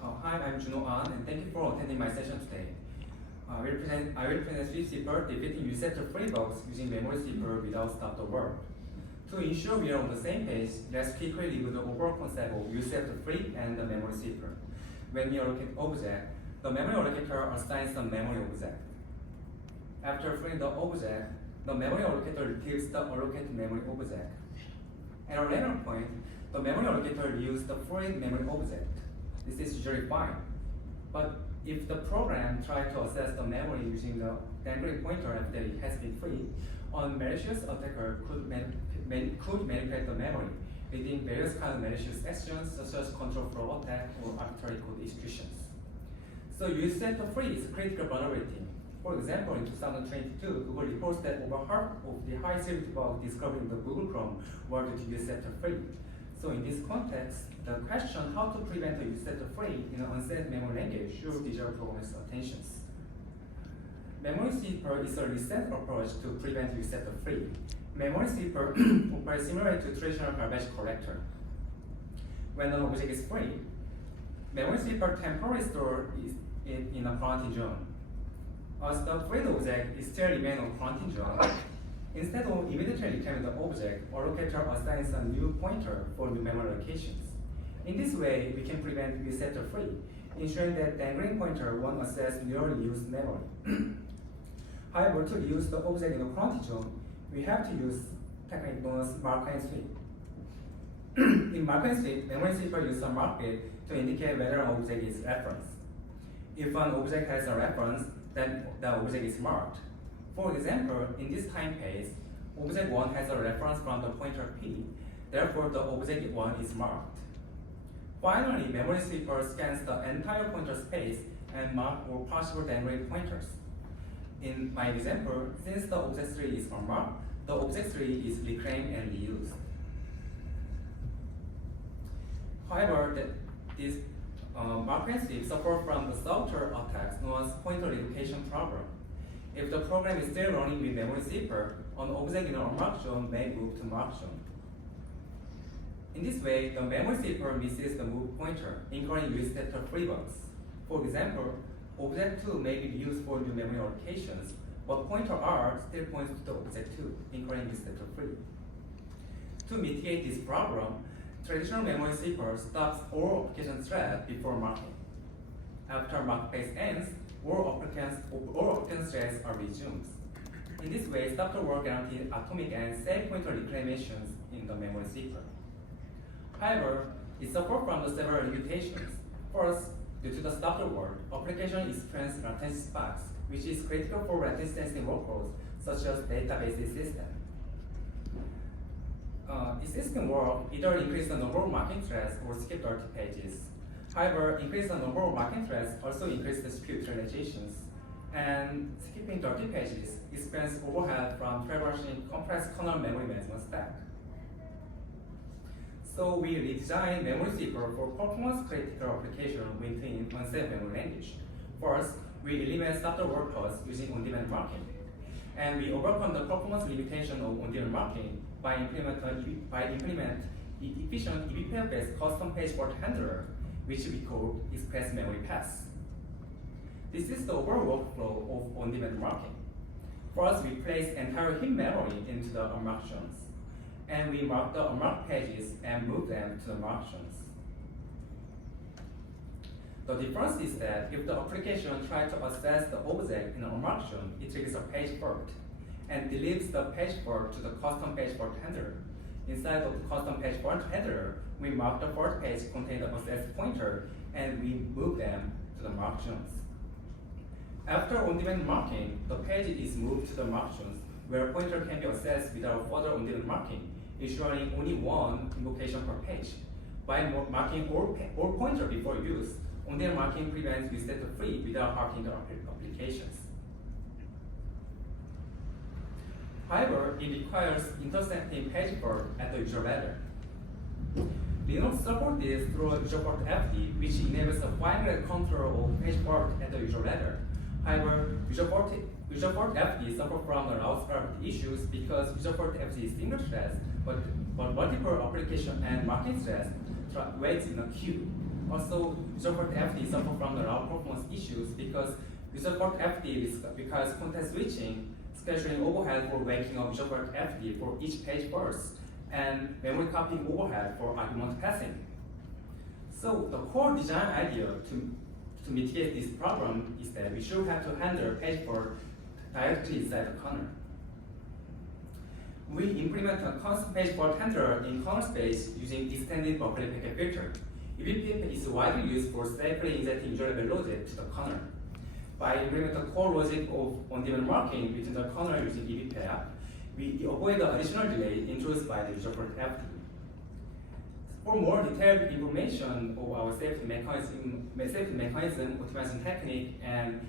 Hi, I'm Juno An, and thank you for attending my session today. I will present SwiftSweeper defeating user-free bugs using memory sweeper without stop the work. To ensure we are on the same page, let's quickly review the overall concept of user-free and the memory sweeper. When we allocate object, the memory allocator assigns the memory object. After freeing the object, the memory allocator retrieves the allocated memory object. At a later point, the memory allocator uses the freed memory object. This is usually fine. But if the program tries to access the memory using the dangling pointer after it has been freed, a malicious attacker could manipulate the memory, leading various kinds of malicious actions such as control flow attack or arbitrary code executions. So user-free is a critical vulnerability. For example, in 2022, Google reports that over half of the high security bugs discovered in the Google Chrome were due to user-free. So in this context, the question how to prevent the user-free in an unsafe memory language should deserve programmers' attention. Memory sweeper is a recent approach to prevent user-free. Memory sweeper operates similar to traditional garbage collector. When an object is free, memory sweeper temporarily stores it in a quarantine zone. As the freed object is still remains on quarantine zone, instead of immediately reclaiming the object, allocator assigns a new pointer for new memory locations. In this way, we can prevent user-free, ensuring that dangling pointer won't access newly used memory. However, to use the object in the quarantine zone, we have to use technique known as mark and sweep. In mark and sweep, memory sweeper uses a mark bit to indicate whether an object is referenced. If an object has a reference, then the object is marked. For example, in this time phase, object 1 has a reference from the pointer P, therefore the object 1 is marked. Finally, memory sweeper scans the entire pointer space and marks all possible dangling pointers. In my example, since the object 3 is unmarked, the object 3 is reclaimed and reused. However, this mark and sweep suffer from the subtle attacks known as pointer relocation problem. If the program is still running with memory sweeper, an object in an unmarked zone may move to marked zone. In this way, the memory sweeper misses the move pointer, incurring user-free bugs. For example, object 2 may be used for new memory allocations, but pointer R still points to the object 2, incurring user-free. To mitigate this problem, traditional memory sweeper stops all application threads before marking. After mark phase ends, all applicant threads are resumed. In this way, stop the work guarantees atomic and safe pointer reclamations in the memory sweeper. However, it suffers from the several limitations. First, due to the stop the work, application experiences latency spikes, which is critical for latency sensing workloads such as database system. Existing work either increase the number of marking threads or skip dirty pages. However, increase the number of marking threads also increase the speed utilizations. And skipping dirty pages experience overhead from traversing complex kernel memory management stack. So we redesigned memory sweeper for performance-critical application within unsafe memory language. First, we eliminate stop the work costs using on-demand marking. And we overcome the performance limitation of on-demand marking by implement efficient EBPF-based custom page fault handler, which we call express memory paths. This is the overall workflow of on-demand marking. First, we place entire heap memory into the unmarked zones, and we mark the unmarked pages and move them to the marked zones. The difference is that if the application tries to access the object in an unmarked zone, it triggers a page fault and delivers the page fault to the custom page fault handler. Inside of the custom page fault handler, we mark the fault page containing the access pointer and we move them to the marked zones. After on-demand marking, the page is moved to the marked zones where pointer can be accessed without further on-demand marking, ensuring only one invocation per page. By marking all pointer before use, on-demand marking prevents user-free without harming the applications. However, it requires intercepting page fault at the user level. Linux supports this through user fault FD, which enables a fine-grained control of page fault at the user level. However, user fault FD suffers from the route scalability issues because user fault FD is single thread, but multiple application and marking threads waits in a queue. Also, user-port FD suffer from the low performance issues because user-port FD requires context switching, scheduling overhead for waking up user-port FD for each page first, and memory copying overhead for argument passing. So the core design idea to mitigate this problem is that we should have to handle page fault directly inside the kernel. We implement a constant page fault handler in kernel space using extended Berkeley packet filter. EBPF is widely used for safely injecting user-level logic to the kernel. By implementing the core logic of on-demand marking within the kernel using EBPF, we avoid the additional delay introduced by the user-port FD. For more detailed information of our safety mechanism, optimization technique, and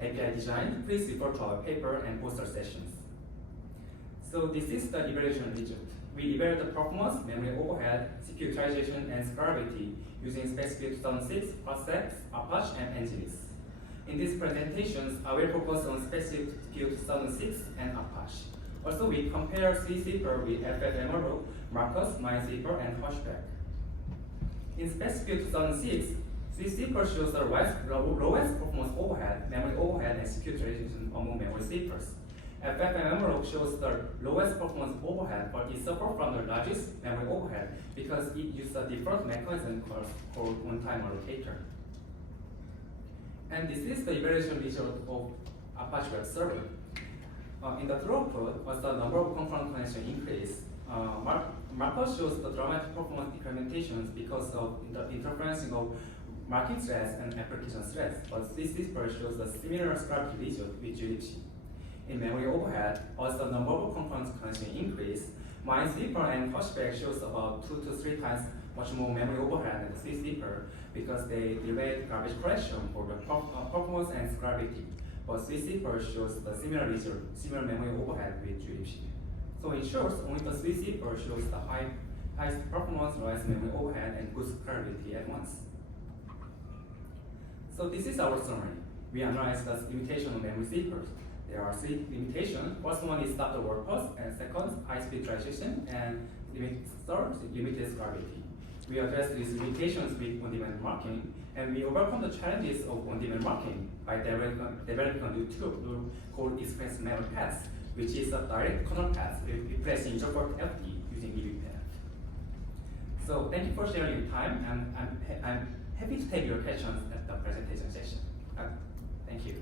API design, please refer to our paper and poster sessions. So this is the evaluation result. We evaluate the performance, memory overhead, CPU utilization, and scalability using SwiftSweeper 2006, Process, Apache, and Nginx. In these presentations, I will focus on SwiftSweeper 2006 and Apache. Also, we compare SwiftSweeper with FFmpeg, Marcus, Minesweeper, and Hushback. In SwiftSweeper 2006, SwiftSweeper shows the lowest performance overhead, memory overhead, and CPU utilization among memory sweepers. FFmpeg shows the lowest performance overhead, but it suffers from the largest memory overhead because it uses a default mechanism called on-time allocator. And this is the evaluation result of Apache Web Server. In the throughput, as the number of concurrent connections increase, Marcus shows the dramatic performance decrementations because of the interferencing of market threads and application threads, but SwiftSweeper shows a similar scalability result with GDP. In memory overhead, as the number of concurrent connections increase, Minesweeper and Hushback shows about 2 to 3 times much more memory overhead than SwiftSweeper because they delayed garbage collection for the performance and scalability. But SwiftSweeper shows the similar result, similar memory overhead with GDP. So in short, only the SwiftSweeper shows the highest performance, lowest memory overhead, and good scalability at once. So this is our summary. We analyzed the limitation of memory sweepers. There are 3 limitations. First one is stop the work cost, and second, high-speed transition, and third, limited scalability. We address these limitations with on-demand marking, and we overcome the challenges of on-demand marking by developing a new tool called Express Memory Path, which is a direct kernel path replacing user-port FD using EBPF. So thank you for sharing your time, and I'm happy to take your questions at the presentation session. Thank you.